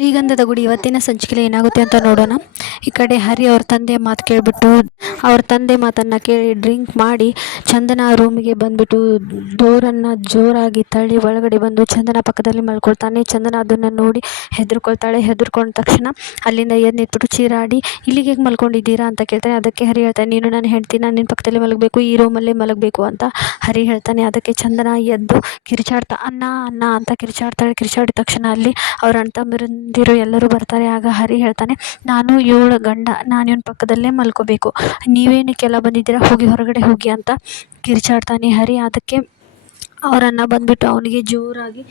ಶ್ರೀಗಂಧದ ಗುಡಿ ಇವತ್ತಿನ ಸಂಚಿಕೆಯಲ್ಲಿ ಏನಾಗುತ್ತೆ ಅಂತ ನೋಡೋಣ. ಈ ಕಡೆ ಹರಿ ಅವ್ರ ತಂದೆ ಮಾತು ಕೇಳಿಬಿಟ್ಟು ಅವ್ರ ತಂದೆ ಮಾತನ್ನು ಕೇಳಿ ಡ್ರಿಂಕ್ ಮಾಡಿ ಚಂದನ ರೂಮಿಗೆ ಬಂದುಬಿಟ್ಟು ಡೋರನ್ನು ಜೋರಾಗಿ ತಳ್ಳಿ ಒಳಗಡೆ ಬಂದು ಚಂದನ ಪಕ್ಕದಲ್ಲಿ ಮಲ್ಕೊಳ್ತಾನೆ. ಚಂದನ ಅದನ್ನು ನೋಡಿ ಹೆದರ್ಕೊಳ್ತಾಳೆ. ಹೆದರ್ಕೊಂಡ ತಕ್ಷಣ ಅಲ್ಲಿಂದ ಎದ್ದು ನಿಂತ್ಬಿಟ್ಟು ಚೀರಾಡಿ ಇಲ್ಲಿಗೆ ಹೇಗೆ ಮಲ್ಕೊಂಡಿದ್ದೀರಾ ಅಂತ ಕೇಳ್ತಾನೆ. ಅದಕ್ಕೆ ಹರಿ ಹೇಳ್ತಾನೆ, ನೀನು ನನ್ನ ಹೆಂಡ್ತಿ, ನಾನು ನಿನ್ನ ಪಕ್ಕದಲ್ಲಿ ಮಲಗಬೇಕು, ಈ ರೂಮಲ್ಲೇ ಮಲಗಬೇಕು ಅಂತ ಹರಿ ಹೇಳ್ತಾನೆ. ಅದಕ್ಕೆ ಚಂದನ ಎದ್ದು ಕಿರಿಚಾಡ್ತಾ ಅಣ್ಣ ಅಣ್ಣ ಅಂತ ಕಿರಿಚಾಡ್ತಾಳೆ. ಕಿರಿಚಾಡಿದ ತಕ್ಷಣ ಅಲ್ಲಿ ಅವ್ರ ಅಣ್ಣ ತಮ್ಮಂದಿರು ಎಲ್ಲರೂ ಬರ್ತಾರೆ. ಆಗ ಹರಿ ಹೇಳ್ತಾನೆ, ನಾನು ಇವಳ ಗಂಡ, ನಾನು ಇವನ ಪಕ್ಕದಲ್ಲೇ ಮಲ್ಕೋಬೇಕು, ನೀವೇನಕ್ಕೆಲ್ಲ ಬಂದಿದ್ದೀರಾ, ಹೋಗಿ ಹೊರಗಡೆ ಹೋಗಿ ಅಂತ ಕಿರಿಚಾಡ್ತಾನೆ ಹರಿ. ಅದಕ್ಕೆ ಅವರನ್ನು ಬಂದುಬಿಟ್ಟು ಅವನಿಗೆ ಜೋರಾಗಿ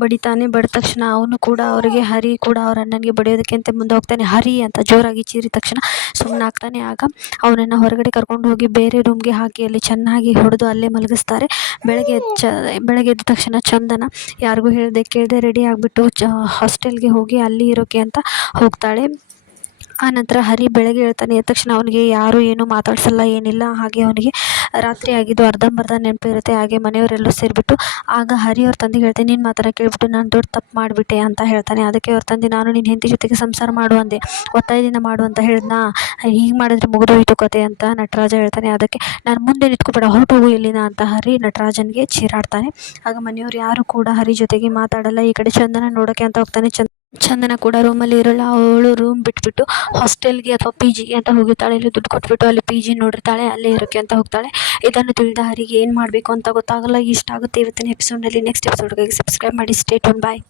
ಬಡಿತಾನೆ. ಬಡಿದ ತಕ್ಷಣ ಅವನು ಕೂಡ ಅವರಿಗೆ ಹರಿ ಕೂಡ ಅವ್ರ ಅಣ್ಣನಿಗೆ ಬಡಿಯೋದಕ್ಕೆ ಅಂತ ಮುಂದೆ ಹೋಗ್ತಾನೆ. ಹರಿ ಅಂತ ಜೋರಾಗಿ ಚೀರಿದ ತಕ್ಷಣ ಸುಮ್ಮನಾಗ್ತಾನೆ. ಆಗ ಅವನನ್ನು ಹೊರಗಡೆ ಕರ್ಕೊಂಡು ಹೋಗಿ ಬೇರೆ ರೂಮ್ಗೆ ಹಾಕಿ ಅಲ್ಲಿ ಚೆನ್ನಾಗಿ ಹೊಡೆದು ಅಲ್ಲೇ ಮಲಗಿಸ್ತಾರೆ. ಬೆಳಗ್ಗೆ ಎದ್ದ ತಕ್ಷಣ ಚಂದನ ಯಾರಿಗೂ ಹೇಳದೆ ಕೇಳದೆ ರೆಡಿ ಆಗಿಬಿಟ್ಟು ಹಾಸ್ಟೆಲ್ಗೆ ಹೋಗಿ ಅಲ್ಲಿ ಇರೋಕ್ಕೆ ಅಂತ ಹೋಗ್ತಾಳೆ. ಆನಂತರ ಹರಿ ಬೆಳಗ್ಗೆ ಹೇಳ್ತಾನೆ. ಎದ್ದ ತಕ್ಷಣ ಅವನಿಗೆ ಯಾರೂ ಏನೂ ಮಾತಾಡ್ಸಲ್ಲ, ಏನಿಲ್ಲ. ಹಾಗೆ ಅವನಿಗೆ ರಾತ್ರಿ ಆಗಿದ್ದು ಅರ್ಧಂಬರ್ಧ ನೆನಪು ಇರುತ್ತೆ. ಹಾಗೆ ಮನೆಯವರೆಲ್ಲೂ ಸೇರಿಬಿಟ್ಟು ಆಗ ಹರಿ ಅವ್ರ ತಂದೆಗೆ ಹೇಳ್ತಾನೆ, ನಿನ್ನ ಮಾತನ್ನು ಕೇಳಿಬಿಟ್ಟು ನಾನು ದೊಡ್ಡ ತಪ್ಪು ಮಾಡಿಬಿಟ್ಟೆ ಅಂತ ಹೇಳ್ತಾನೆ. ಅದಕ್ಕೆ ಅವ್ರ ತಂದೆ, ನಾನು ನಿನ್ನ ಹೆಂಡತಿ ಜೊತೆಗೆ ಸಂಸಾರ ಮಾಡು ಅಂದೆ, ಒತ್ತಾಯದಿಂದ ಮಾಡು ಅಂತ ಹೇಳಿದ್ನಾ, ಹೀಗೆ ಮಾಡಿದ್ರೆ ಮುಗಿದೋಯ್ತು ಕತೆ ಅಂತ ನಟರಾಜ ಹೇಳ್ತಾನೆ. ಅದಕ್ಕೆ ನಾನು ಮುಂದೆ ನಿಂತ್ಕೊಬೇಡ, ಹೊರಟೋಗು ಇಲ್ಲಿನ ಅಂತ ಹರಿ ನಟರಾಜನ್ಗೆ ಚೀರಾಡ್ತಾನೆ. ಆಗ ಮನೆಯವರು ಯಾರು ಕೂಡ ಹರಿ ಜೊತೆಗೆ ಮಾತಾಡಲ್ಲ. ಈ ಕಡೆ ಚಂದನ ನೋಡೋಕ್ಕೆ ಅಂತ ಹೋಗ್ತಾನೆ. ಚಂದನ ಕೂಡ ರೂಮಲ್ಲಿ ಇರೋಲ್ಲ. ಅವಳು ರೂಮ್ ಬಿಟ್ಬಿಟ್ಟು ಹಾಸ್ಟೆಲ್ಗೆ ಅಥವಾ ಪಿ ಜಿಗೆ ಅಂತ ಹೋಗಿರ್ತಾಳೆ. ಇಲ್ಲಿ ದುಡ್ಡು ಕೊಟ್ಬಿಟ್ಟು ಅಲ್ಲಿ ಪಿ ಜಿ ನೋಡಿರ್ತಾಳೆ, ಅಲ್ಲೇ ಇರೋಕ್ಕೆ ಅಂತ ಹೋಗ್ತಾಳೆ. ಇದನ್ನು ತಿಳಿದ ಹರಿಗೆ ಏನು ಮಾಡಬೇಕು ಅಂತ ಗೊತ್ತಾಗಲ್ಲ. ಇಷ್ಟ ಆಗುತ್ತೆ ಇವತ್ತಿನ ಎಪಿಸೋಡ್ನಲ್ಲಿ. ನೆಕ್ಸ್ಟ್ ಎಪಿಸೋಡ್ಗಾಗಿ ಸಬ್ಸ್ಕ್ರೈಬ್ ಮಾಡಿ. Stay tune. ಬಾಯ್.